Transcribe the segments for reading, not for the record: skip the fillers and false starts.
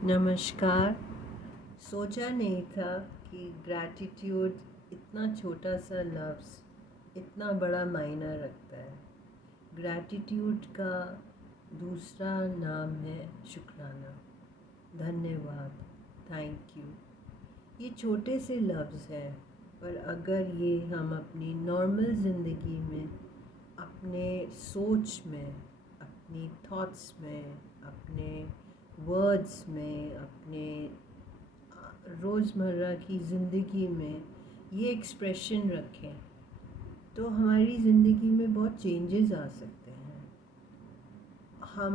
नमस्कार। सोचा नहीं था कि ग्रैटिट्यूड इतना छोटा सा लफ्ज़ इतना बड़ा मायना रखता है। ग्रैटिट्यूड का दूसरा नाम है शुक्राना। धन्यवाद, थैंक यू। ये छोटे से लफ्ज़ हैं, पर अगर ये हम अपनी नॉर्मल ज़िंदगी में, अपने सोच में, अपनी थॉट्स में, अपने वर्ड्स में, अपने रोज़मर्रा की ज़िंदगी में ये एक्सप्रेशन रखें तो हमारी ज़िंदगी में बहुत चेंजेस आ सकते हैं। हम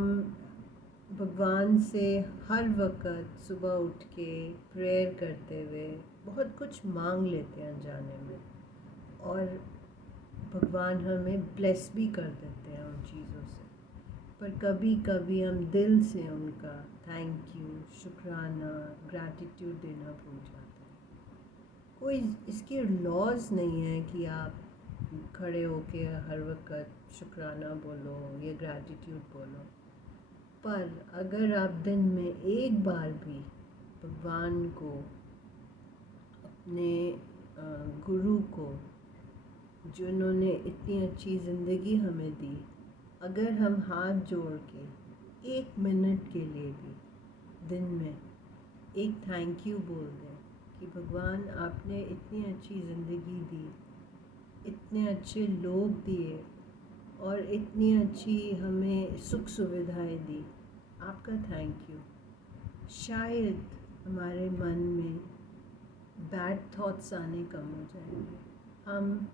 भगवान से हर वक्त सुबह उठ के प्रेयर करते हुए बहुत कुछ मांग लेते हैं अनजाने में, और भगवान हमें ब्लेस भी कर देते हैं उन चीज़ों से। पर कभी कभी हम दिल से उनका थैंक यू, शुक्राना, ग्रैटिट्यूड देना भूल जाते हैं। कोई इसके लॉज नहीं है कि आप खड़े होके हर वक्त शुक्राना बोलो या ग्रैटिट्यूड बोलो, पर अगर आप दिन में एक बार भी भगवान को, अपने गुरु को, जिन्होंने इतनी अच्छी ज़िंदगी हमें दी, अगर हम हाथ जोड़ के 1 मिनट के लिए भी दिन में एक थैंक यू बोल दें कि भगवान आपने इतनी अच्छी ज़िंदगी दी, इतने अच्छे लोग दिए और इतनी अच्छी हमें सुख सुविधाएं दी, आपका थैंक यू। शायद हमारे मन में बैड थॉट्स आने कम हो जाएंगे। हम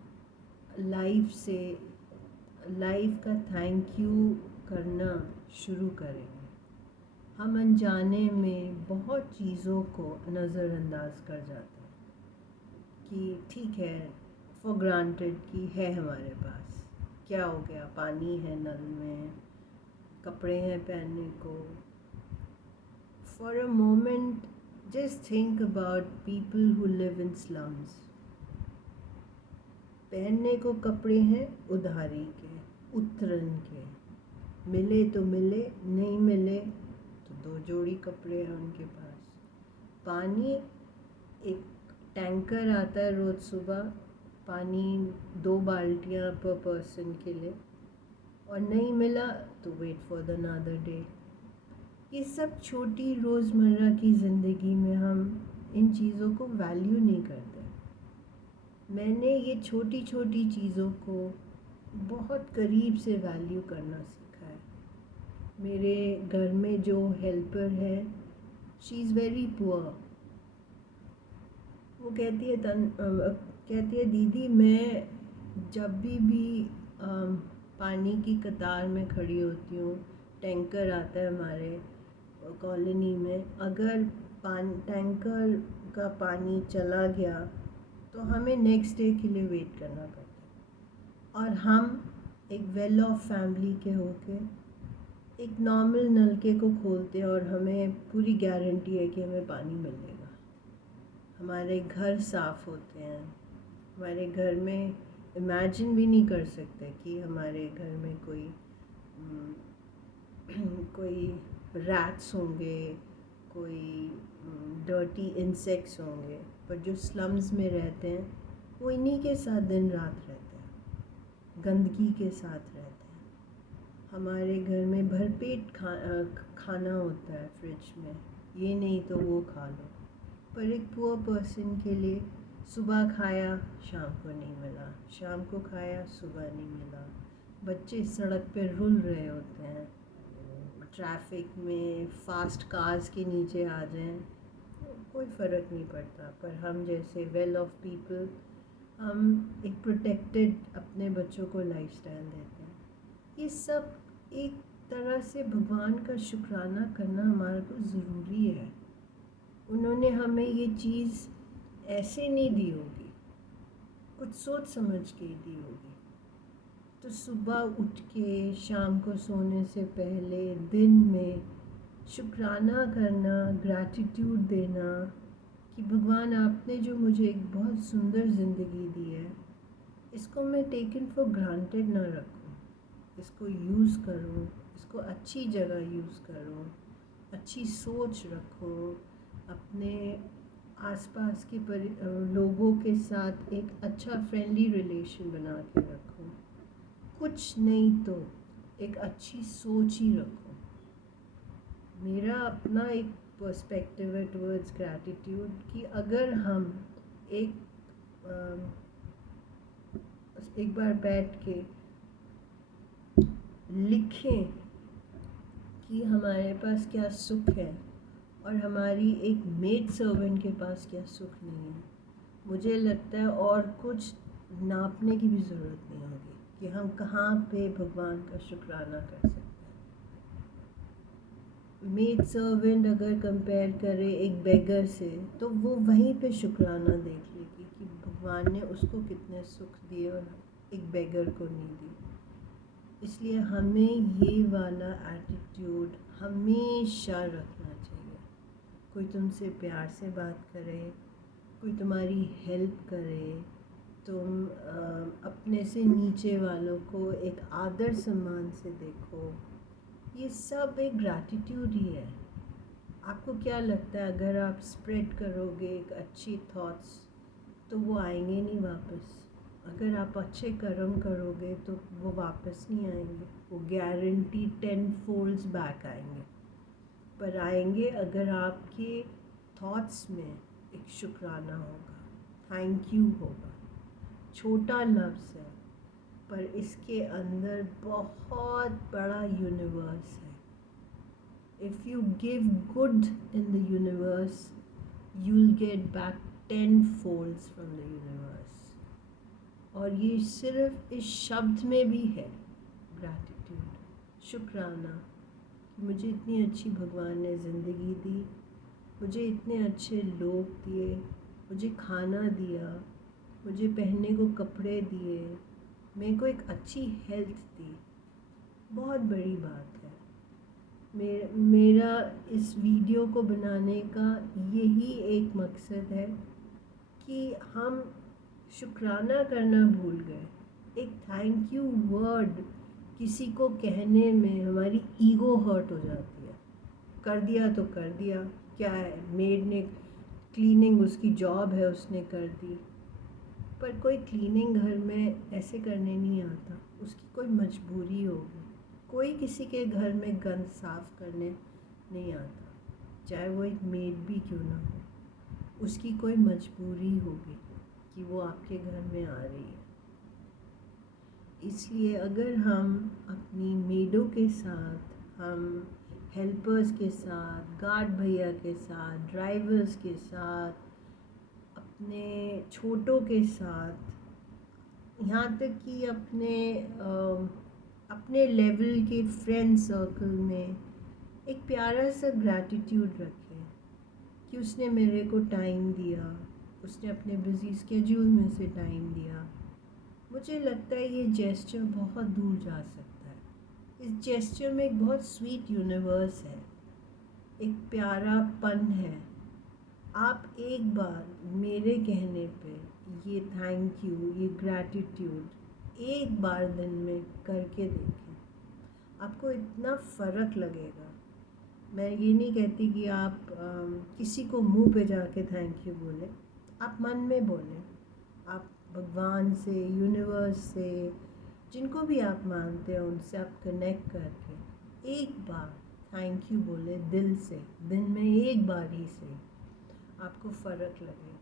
लाइफ का थैंक यू करना शुरू करेंगे। हम अनजाने में बहुत चीज़ों को नज़रअंदाज कर जाते हैं कि ठीक है, फॉर ग्रांटेड कि है हमारे पास, क्या हो गया, पानी है नल में, कपड़े हैं पहनने को। For a moment just think about people who live in slums. पहनने को कपड़े हैं उधारी के, उतरन के, मिले तो मिले, नहीं मिले तो 2 जोड़ी कपड़े हैं उनके पास। पानी, एक टैंकर आता है रोज़ सुबह, पानी 2 बाल्टियाँ पर पर्सन के लिए, और नहीं मिला तो wait for the another day. ये सब छोटी रोज़मर्रा की ज़िंदगी में हम इन चीज़ों को वैल्यू नहीं करते। मैंने ये छोटी छोटी चीज़ों को बहुत करीब से वैल्यू करना सीखा है। मेरे घर में जो हेल्पर है, शी इज़ वेरी पुअर। वो कहती है दीदी, मैं जब भी पानी की कतार में खड़ी होती हूँ, टैंकर आता है हमारे कॉलोनी में, अगर टैंकर का पानी चला गया तो हमें नेक्स्ट डे के लिए वेट करना पड़ता है। और हम एक वेल ऑफ फैमिली के होके एक नॉर्मल नलके को खोलते हैं और हमें पूरी गारंटी है कि हमें पानी मिलेगा। हमारे घर साफ़ होते हैं, हमारे घर में इमेजिन भी नहीं कर सकते कि हमारे घर में कोई रैट्स होंगे, कोई डर्टी इंसेक्ट्स होंगे। पर जो स्लम्स में रहते हैं वो इन्हीं के साथ दिन रात रहते हैं, गंदगी के साथ रहते हैं। हमारे घर में भरपेट खाना होता है फ्रिज में, ये नहीं तो वो खा लो। पर एक पुअर पर्सन के लिए सुबह खाया, शाम को नहीं मिला, शाम को खाया, सुबह नहीं मिला। बच्चे सड़क पे रुल रहे होते हैं, ट्रैफिक में फास्ट कार्स के नीचे आ जाएं, कोई फ़र्क नहीं पड़ता। पर हम जैसे वेल ऑफ पीपल, हम एक प्रोटेक्टेड अपने बच्चों को लाइफस्टाइल देते हैं। ये सब एक तरह से भगवान का शुक्राना करना हमारे को ज़रूरी है। उन्होंने हमें ये चीज़ ऐसे नहीं दी होगी, कुछ सोच समझ के दी होगी। तो सुबह उठ के शाम को सोने से पहले दिन में शुक्राना करना, ग्रैटिट्यूड देना कि भगवान आपने जो मुझे एक बहुत सुंदर ज़िंदगी दी है, इसको मैं टेकन फॉर ग्रांटेड ना रखूं, इसको यूज़ करूं, इसको अच्छी जगह यूज़ करूं, अच्छी सोच रखो, अपने आसपास के लोगों के साथ एक अच्छा फ्रेंडली रिलेशन बना के रखो। कुछ नहीं तो एक अच्छी सोच ही रखो। मेरा अपना एक पर्सपेक्टिव है टुवर्ड्स ग्रैटिट्यूड कि अगर हम एक एक बार बैठ के लिखें कि हमारे पास क्या सुख है और हमारी एक मेड सर्वेंट के पास क्या सुख नहीं है, मुझे लगता है और कुछ नापने की भी ज़रूरत नहीं होगी कि हम कहाँ पे भगवान का शुक्राना कर सकते हैं। मेड सर्वेंट अगर कंपेयर करे एक बेगर से, तो वो वहीं पे शुक्राना देख लेगी कि भगवान ने उसको कितने सुख दिए और एक बेगर को नहीं दिए। इसलिए हमें ये वाला एटीट्यूड हमेशा रखना चाहिए। कोई तुमसे प्यार से बात करे, कोई तुम्हारी हेल्प करे, तुम अपने से नीचे वालों को एक आदर सम्मान से देखो, ये सब एक ग्रैटिट्यूड ही है। आपको क्या लगता है अगर आप स्प्रेड करोगे एक अच्छी थॉट्स तो वो आएंगे नहीं वापस? अगर आप अच्छे कर्म करोगे तो वो वापस नहीं आएंगे, वो गारंटी 10 फोल्ड्स बैक आएंगे। पर आएंगे अगर आपके थॉट्स में एक शुक्राना होगा, थैंक यू होगा। छोटा लफ्ज़ है पर इसके अंदर बहुत बड़ा यूनिवर्स है। If you give good in the universe, you'll get back 10 folds from the universe. और ये सिर्फ इस शब्द में भी है ग्रैटिट्यूड, शुक्राना कि मुझे इतनी अच्छी भगवान ने ज़िंदगी दी, मुझे इतने अच्छे लोग दिए, मुझे खाना दिया, मुझे पहनने को कपड़े दिए, मेरे को एक अच्छी हेल्थ दी। बहुत बड़ी बात है। मेरा इस वीडियो को बनाने का यही एक मकसद है कि हम शुक्राना करना भूल गए। एक थैंक यू वर्ड किसी को कहने में हमारी ईगो हर्ट हो जाती है। कर दिया तो कर दिया, क्या है, मेड ने क्लीनिंग उसकी जॉब है, उसने कर दी। पर कोई क्लीनिंग घर में ऐसे करने नहीं आता, उसकी कोई मजबूरी होगी। कोई किसी के घर में गंद साफ़ करने नहीं आता, चाहे वो एक मेड भी क्यों ना हो, उसकी कोई मजबूरी होगी कि वो आपके घर में आ रही है। इसलिए अगर हम अपनी मेडों के साथ, हम हेल्पर्स के साथ, गार्ड भैया के साथ, ड्राइवर्स के साथ, अपने छोटों के साथ, यहाँ तक कि अपने लेवल के फ्रेंड सर्कल में एक प्यारा सा ग्रैटिट्यूड रखें कि उसने मेरे को टाइम दिया, उसने अपने बिज़ी स्केड्यूल में से टाइम दिया। मुझे लगता है ये जेस्चर बहुत दूर जा सकता है। इस जेस्चर में एक बहुत स्वीट यूनिवर्स है, एक प्यारापन है। आप एक बार मेरे कहने पे ये थैंक यू, ये ग्रैटिट्यूड एक बार दिन में करके देखें, आपको इतना फ़र्क लगेगा। मैं ये नहीं कहती कि आप किसी को मुंह पे जाके थैंक यू बोलें, आप मन में बोलें। आप भगवान से, यूनिवर्स से, जिनको भी आप मानते हो उनसे आप कनेक्ट करके एक बार थैंक यू बोले दिल से, दिन में एक बार ही से, आपको फ़र्क लगेगा।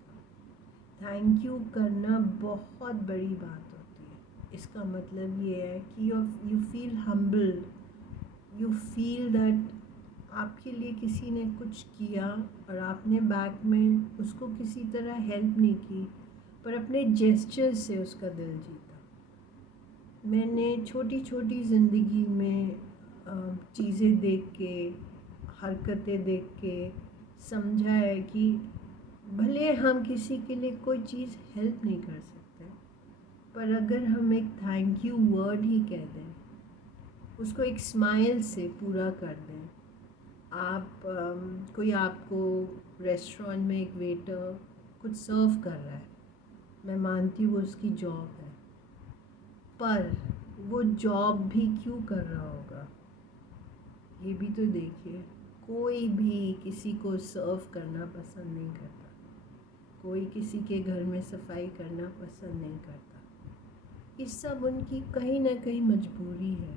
थैंक यू करना बहुत बड़ी बात होती है। इसका मतलब ये है कि you feel humble, you feel that आपके लिए किसी ने कुछ किया और आपने बैक में उसको किसी तरह हेल्प नहीं की, पर अपने जेस्चर से उसका दिल जीता। मैंने छोटी छोटी ज़िंदगी में चीज़ें देख के, हरकतें देख के समझा है कि भले हम किसी के लिए कोई चीज़ हेल्प नहीं कर सकते, पर अगर हम एक थैंक यू वर्ड ही कह दें, उसको एक स्माइल से पूरा कर दें। आप कोई आपको रेस्टोरेंट में एक वेटर कुछ सर्व कर रहा है, मैं मानती हूँ वो उसकी जॉब है, पर वो जॉब भी क्यों कर रहा होगा ये भी तो देखिए। कोई भी किसी को सर्व करना पसंद नहीं करता, कोई किसी के घर में सफाई करना पसंद नहीं करता। ये सब उनकी कहीं ना कहीं मजबूरी है।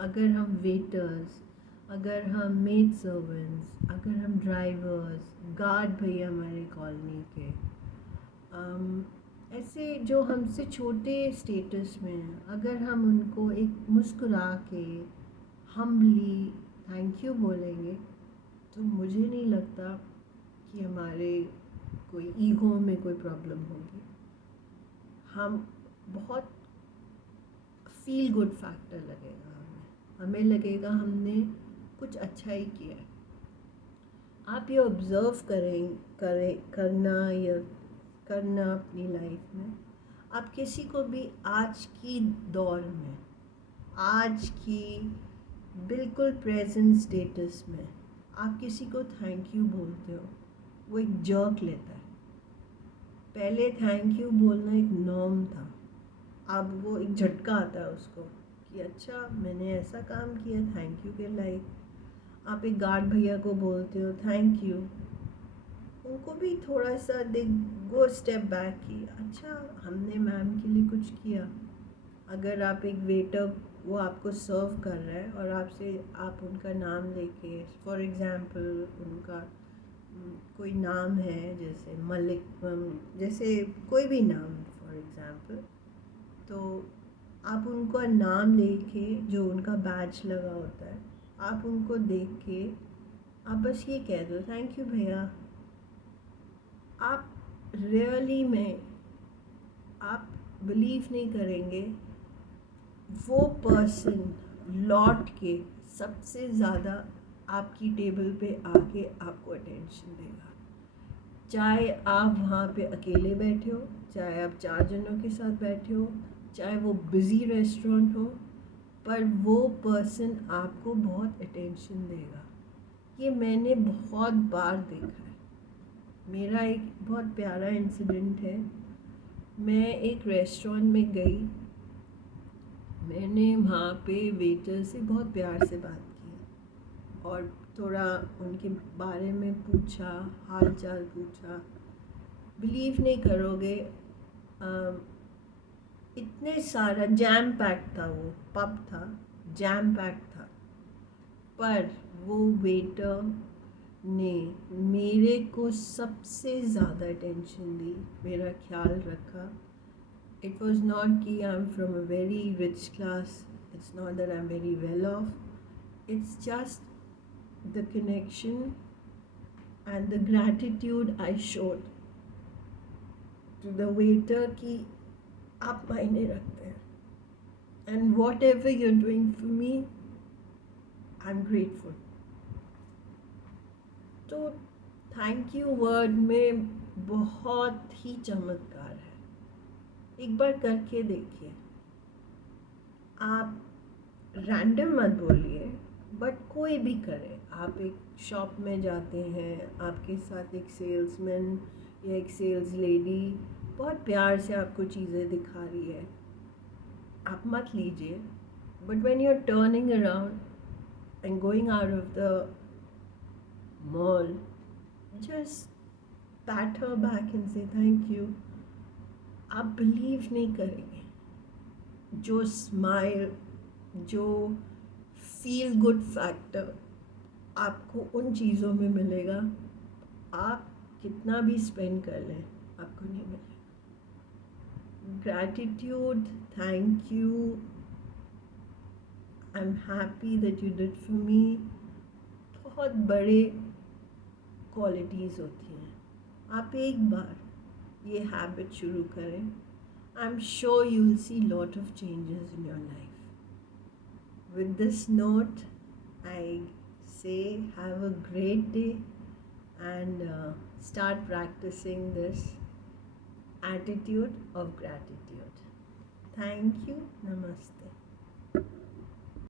अगर हम वेटर्स, अगर हम मेड सर्वेंट्स, अगर हम ड्राइवर्स, गार्ड भैया हमारे कॉलोनी के, ऐसे जो हमसे छोटे स्टेटस में हैं, अगर हम उनको एक मुस्कुरा के हम्बली थैंक यू बोलेंगे, तो मुझे नहीं लगता कि हमारे कोई ईगो में कोई प्रॉब्लम होगी। हम बहुत फील गुड फैक्टर लगेगा हमें लगेगा हमने कुछ अच्छा ही किया है। आप ये ऑब्ज़र्व करना अपनी लाइफ में। आप किसी को भी आज की दौर में, आज की बिल्कुल प्रेजेंट स्टेटस में आप किसी को थैंक यू बोलते हो, वो एक जर्क लेता है। पहले थैंक यू बोलना एक नॉर्म था, अब वो एक झटका आता है उसको कि अच्छा मैंने ऐसा काम किया थैंक यू के लाइक। आप एक गार्ड भैया को बोलते हो थैंक यू, उनको भी थोड़ा सा गो स्टेप बैक कि अच्छा हमने मैम के लिए कुछ किया। अगर आप एक वेटर, वो आपको सर्व कर रहा है और आप उनका नाम लेके, फॉर एग्ज़ाम्पल उनका कोई नाम है जैसे मलिक, जैसे कोई भी नाम फॉर एग्ज़ाम्पल, तो आप उनका नाम लेके जो उनका बैच लगा होता है, आप उनको देख के आप बस ये कह दो थैंक यू भैया। आप रियली में आप बिलीव नहीं करेंगे, वो पर्सन लौट के सबसे ज़्यादा आपकी टेबल पे आके आपको अटेंशन देगा। चाहे आप वहाँ पे अकेले बैठे हो, चाहे आप 4 जनों के साथ बैठे हो, चाहे वो बिज़ी रेस्टोरेंट हो, पर वो पर्सन आपको बहुत अटेंशन देगा। ये मैंने बहुत बार देखा है। मेरा एक बहुत प्यारा इंसिडेंट है। मैं एक रेस्टोरेंट में गई, मैंने वहाँ पे वेटर से बहुत प्यार से बात की और थोड़ा उनके बारे में पूछा, हाल चाल पूछा। बिलीव नहीं करोगे, इतने सारा जैम पैक था, वो पब था, जैम पैक था, पर वो वेटर ने मेरे को सबसे ज़्यादा अटेंशन दी, मेरा ख्याल रखा। It was not कि I'm from a very rich class, it's not that I'm very well off, it's just the connection and the gratitude I showed to the waiter कि आप मायने रखते हैं, and whatever you're doing for me, I'm grateful. तो thank you word में बहुत ही चमत्कार है, एक बार करके देखिए। आप रैंडम मत बोलिए, बट कोई भी करे। आप एक शॉप में जाते हैं, आपके साथ एक सेल्समैन या एक सेल्स लेडी बहुत प्यार से आपको चीज़ें दिखा रही है, आप मत लीजिए, but when you are turning around and going out of the mall, just pat her back and say thank you. आप बिलीव नहीं करेंगे, जो स्माइल, जो फील गुड फैक्टर आपको उन चीज़ों में मिलेगा, आप कितना भी स्पेंड कर लें आपको नहीं मिलेगा। Gratitude, thank you, I am happy that you did for me, बहुत बड़े क्वालिटीज़ होती हैं। आप एक बार ये हैबिट शुरू करें, I am sure you will see lot of changes in your life. With this note I say have a great day and start practicing this attitude of gratitude. Thank you. Namaste.